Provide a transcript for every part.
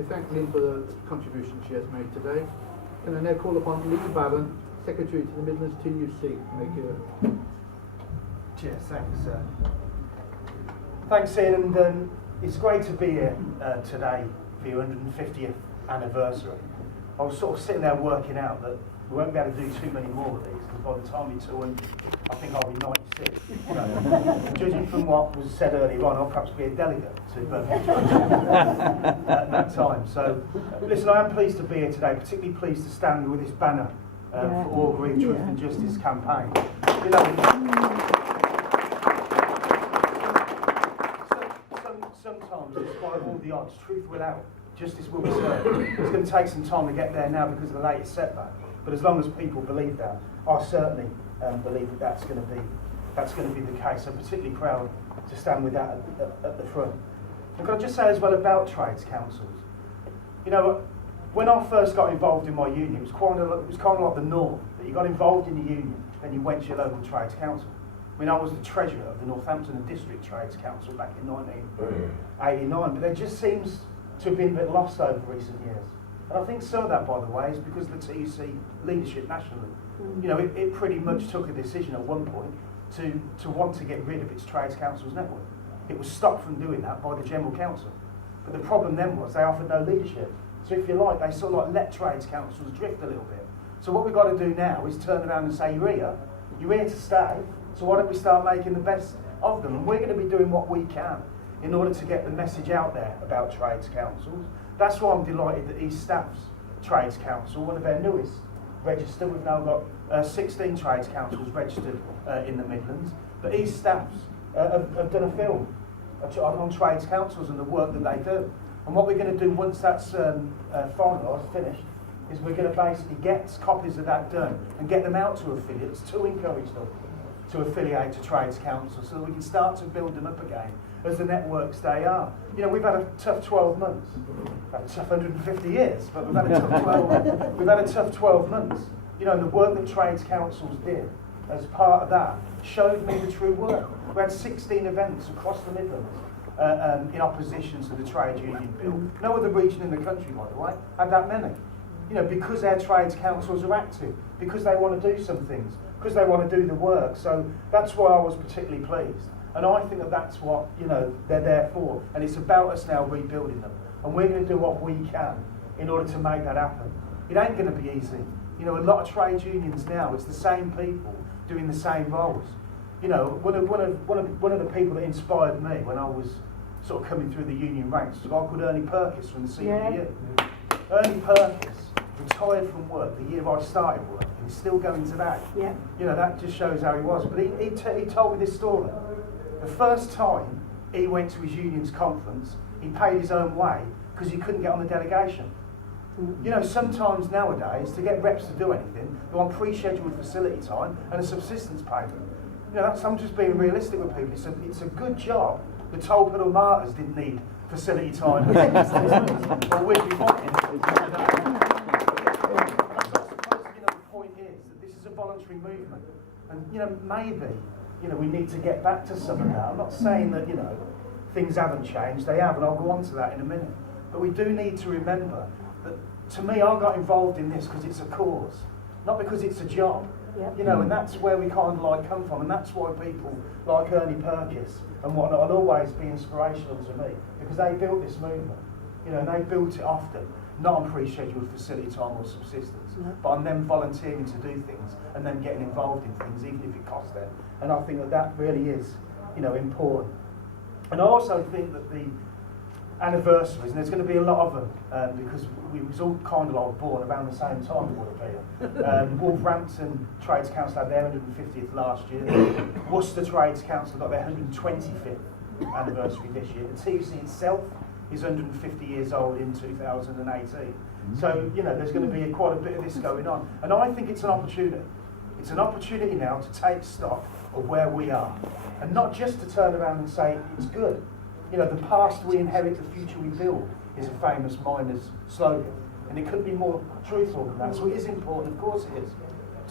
We thank Lynn for the contribution she has made today. Can I now call upon Lee Barron, Secretary to the Midlands TUC, to make a... Cheers, thanks. Thanks, Ian, and it's great to be here today for your 150th anniversary. I was sort of sitting there working out that we won't be able to do too many more of these, because by the time you're 200, I think I'll be 96. So, judging from what was said earlier on, I'll perhaps be a delegate to Birmingham at that time. So, listen, I am pleased to be here today, particularly pleased to stand with this banner for All Green Truth and Justice campaign. You know, sometimes, in spite of all the odds, truth will out. Justice will be served. It's going to take some time to get there now because of the latest setback. But as long as people believe that, I certainly believe that that's going to be the case. I'm particularly proud to stand with that at the front. And can I just say as well about trades councils? You know, when I first got involved in my union, it was kind of like the norm that you got involved in the union and you went to your local trades council. I mean, I was the treasurer of the Northampton and District Trades Council back in 1989, but there just seems to have been a bit lost over recent years. And I think some of that, by the way, is because of the TUC leadership nationally. You know, it pretty much took a decision at one point to want to get rid of its trades councils network. It was stopped from doing that by the General Council. But the problem then was they offered no leadership. So if you like, they sort of like let trades councils drift a little bit. So what we've got to do now is turn around and say, you're here to stay, so why don't we start making the best of them? And we're going to be doing what we can in order to get the message out there about trades councils. That's why I'm delighted that East Staff's Trades Council, one of their newest registered, we've now got 16 trades councils registered in the Midlands, but East Staff's have done a film on trades councils and the work that they do. And what we're going to do once that's finalised, finished, is we're going to basically get copies of that done and get them out to affiliates to encourage them to affiliate to trades councils so that we can start to build them up again as the networks they are. You know, we've had a tough 12 months. We've had a tough 150 years, but we've had a tough 12, we've had a tough 12 months. You know, and the work that trades councils did as part of that showed me the true work. We had 16 events across the Midlands in opposition to the trade union bill. No other region in the country, by the way, had that many. You know, because their trades councils are active, because they want to do some things, because they want to do the work. So that's why I was particularly pleased. And I think that that's what, you know, they're there for. And it's about us now rebuilding them. And we're going to do what we can in order to make that happen. It ain't going to be easy. You know, a lot of trade unions now, it's the same people doing the same roles. You know, one of the people that inspired me when I was sort of coming through the union ranks was a guy called Ernie Purkis from the CPU. Ernie Purkis retired from work the year I started work, and he's still going today. Yeah. You know, that just shows how he was. But he told me this story. The first time he went to his union's conference, he paid his own way because he couldn't get on the delegation. You know, sometimes nowadays, to get reps to do anything, they want pre-scheduled facility time and a subsistence payment. You know, I'm just being realistic with people. It's a good job. The Toll Puddle Martyrs didn't need facility time. Or we'd be wanting. The point is that this is a voluntary movement. And, you know, maybe, you know, we need to get back to some of that. I'm not saying that, you know, things haven't changed. They have, and I'll go on to that in a minute. But we do need to remember that, to me, I got involved in this because it's a cause, not because it's a job. Yep. You know, and that's where we kind of like come from, and that's why people like Ernie Purkis and whatnot will always be inspirational to me, because they built this movement. You know, and they built it often, not on pre-scheduled facility time or subsistence, but on them volunteering to do things and them getting involved in things, even if it costs them. And I think that that really is, you know, important. And I also think that the anniversaries, and there's going to be a lot of them, because we was all kind of like born around the same time, it would appear. Wolverhampton Trades Council had their 150th last year. Worcester Trades Council got their 125th anniversary this year. The TUC itself is 150 years old in 2018. So, you know, there's going to be quite a bit of this going on. And I think it's an opportunity. It's an opportunity now to take stock of where we are. And not just to turn around and say, it's good. You know, the past we inherit, the future we build is a famous miners' slogan. And it couldn't be more truthful than that. So it is important, of course it is,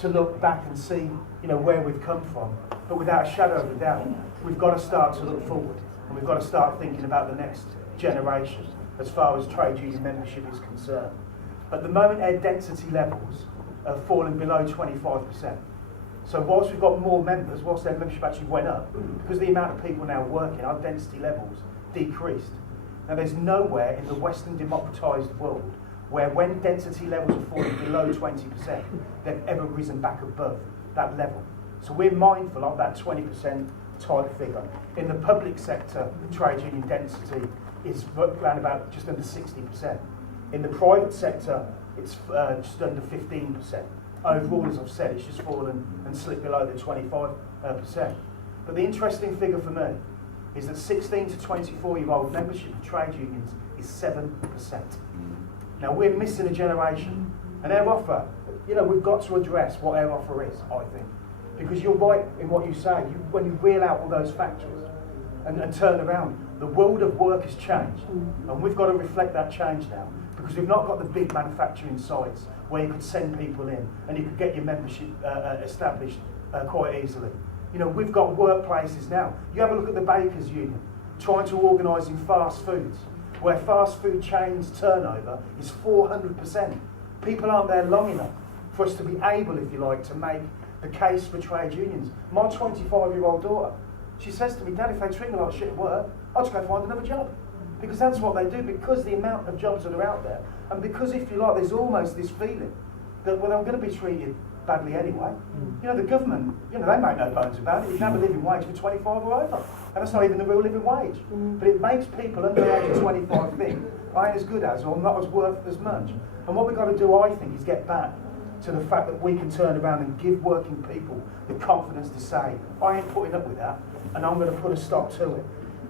to look back and see, you know, where we've come from. But without a shadow of a doubt, we've got to start to look forward. And we've got to start thinking about the next generation. as far as trade union membership is concerned. At the moment, our density levels have fallen below 25%. So whilst we've got more members, whilst their membership actually went up, because the amount of people now working, our density levels decreased. Now there's nowhere in the Western democratised world where when density levels are falling below 20%, they've ever risen back above that level. So we're mindful of that 20% type figure. In the public sector, trade union density is around about just under 60%. In the private sector, it's just under 15%. Overall, as I've said, it's just fallen and slipped below the 25%. But the interesting figure for me is that 16 to 24-year-old membership of trade unions is 7%. Now, we're missing a generation. And our offer, we've got to address what our offer is, I think. Because you're right in what you say. When you reel out all those factors and turn around, the world of work has changed. And we've got to reflect that change now. Because we've not got the big manufacturing sites where you could send people in and you could get your membership established quite easily. We've got workplaces now. You have a look at the Bakers Union trying to organise in fast foods, where fast food chains turnover is 400%. People aren't there long enough for us to be able, if you like, to make the case for trade unions. My 25-year-old daughter, she says to me, Dad, if they treat me like shit at work, I'll just go find another job. Because that's what they do, because the amount of jobs that are out there, and because, if you like, there's almost this feeling that, well, they're going to be treated badly anyway. The government, they make no bones about it. You can have a living wage for 25 or over, and that's not even the real living wage. But it makes people under the age of 25 think, I ain't as good as, or I'm not as worth as much. And what we've got to do, I think, is get back to the fact that we can turn around and give working people the confidence to say, I ain't putting up with that, and I'm going to put a stop to it.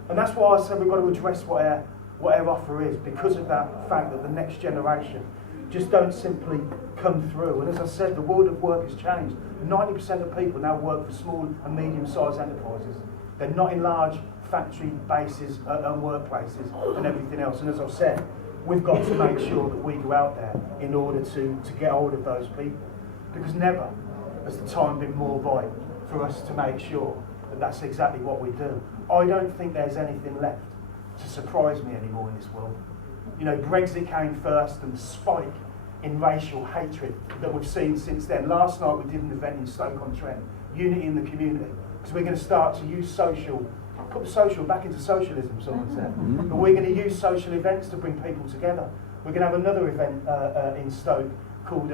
And that's why I said we've got to address what our offer is, because of that fact that the next generation just don't simply come through. And as I said, the world of work has changed. 90% of people now work for small and medium-sized enterprises. They're not in large factory bases and workplaces and everything else. And as I've said, we've got to make sure that we go out there in order to get hold of those people. Because never has the time been more vital for us to make sure that that's exactly what we do. I don't think there's anything left to surprise me anymore in this world. Brexit came first, and the spike in racial hatred that we've seen since then. Last night we did an event in Stoke-on-Trent, Unity in the Community, because we're going to start to use put social back into socialism, someone said. But we're going to use social events to bring people together. We're going to have another event in Stoke called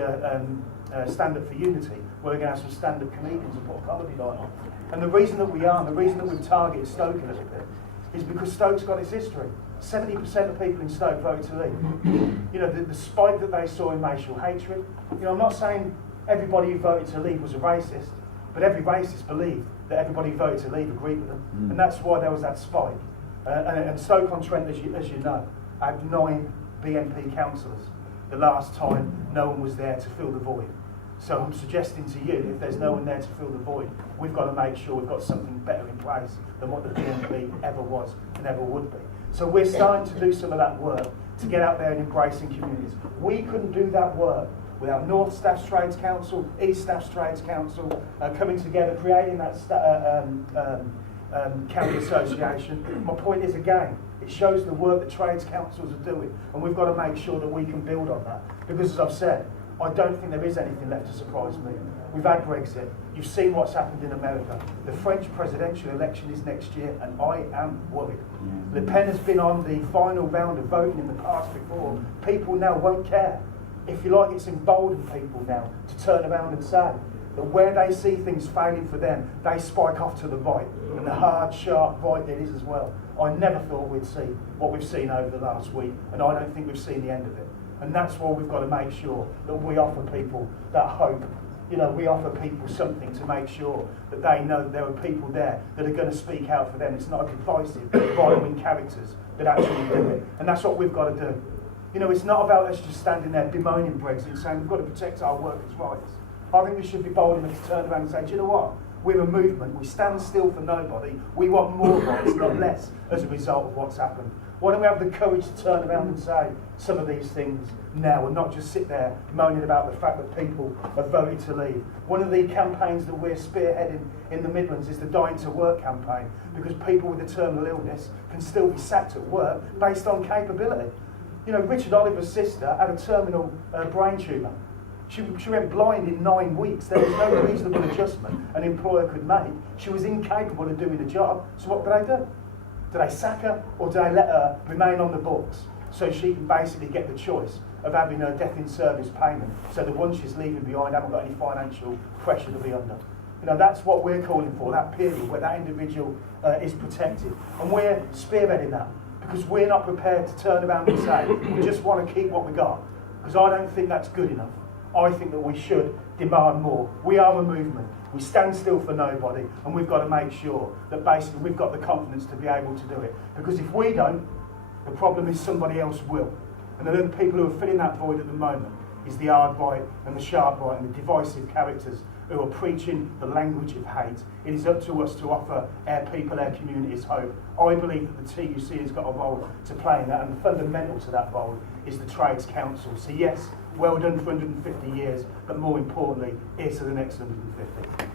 Stand Up for Unity, where we're going to have some stand-up comedians and put a comedy night on. And the reason that we are, and the reason that we've targeted Stoke a little bit, is because Stoke's got its history. 70% of people in Stoke voted to leave. The spike that they saw in racial hatred. I'm not saying everybody who voted to leave was a racist, but every racist believed that everybody who voted to leave agreed with them. And that's why there was that spike. And Stoke-on-Trent, as you know, had 9 BNP councillors. The last time no one was there to fill the void. So I'm suggesting to you, if there's no one there to fill the void, we've got to make sure we've got something better in place than what the BNP ever was and ever would be. So we're starting to do some of that work to get out there and embracing communities. We couldn't do that work without North Staffs Trades Council, East Staffs Trades Council coming together, creating that county association. My point is, again, it shows the work that trades councils are doing, and we've got to make sure that we can build on that. Because, as I've said, I don't think there is anything left to surprise me. We've had Brexit. You've seen what's happened in America. The French presidential election is next year, and I am worried. Le Pen has been on the final round of voting in the past before. People now won't care. If you like, it's emboldened people now to turn around and say that where they see things failing for them, they spike off to the right, and the hard, sharp right it is as well. I never thought we'd see what we've seen over the last week, and I don't think we've seen the end of it. And that's why we've got to make sure that we offer people that hope. We offer people something to make sure that they know that there are people there that are going to speak out for them. It's not a divisive, right-wing characters that actually do it. And that's what we've got to do. It's not about us just standing there bemoaning Brexit and saying we've got to protect our workers' rights. I think we should be bold enough to turn around and say, do you know what? We're a movement. We stand still for nobody. We want more rights, not less, as a result of what's happened. Why don't we have the courage to turn around and say some of these things now, and not just sit there moaning about the fact that people have voted to leave? One of the campaigns that we're spearheading in the Midlands is the Dying to Work campaign, because people with a terminal illness can still be sacked at work based on capability. You know, Richard Oliver's sister had a terminal brain tumour. She went blind in 9 weeks. There was no reasonable adjustment an employer could make. She was incapable of doing the job. So what do? Do they sack her, or do they let her remain on the books so she can basically get the choice of having her death in service payment, so the ones she's leaving behind haven't got any financial pressure to be under? You know, that's what we're calling for, that period where that individual is protected. And we're spearheading that, because we're not prepared to turn around and say, we just want to keep what we got, because I don't think that's good enough. I think that we should demand more. We are a movement. We stand still for nobody, and we've got to make sure that basically we've got the confidence to be able to do it. Because if we don't, the problem is somebody else will. And the people who are filling that void at the moment is the hard right and the sharp right and the divisive characters who are preaching the language of hate. It is up to us to offer our people, our communities hope. I believe that the TUC has got a role to play in that, and fundamental to that role is the Trades Council. So yes, well done for 150 years, but more importantly, here's to the next 150.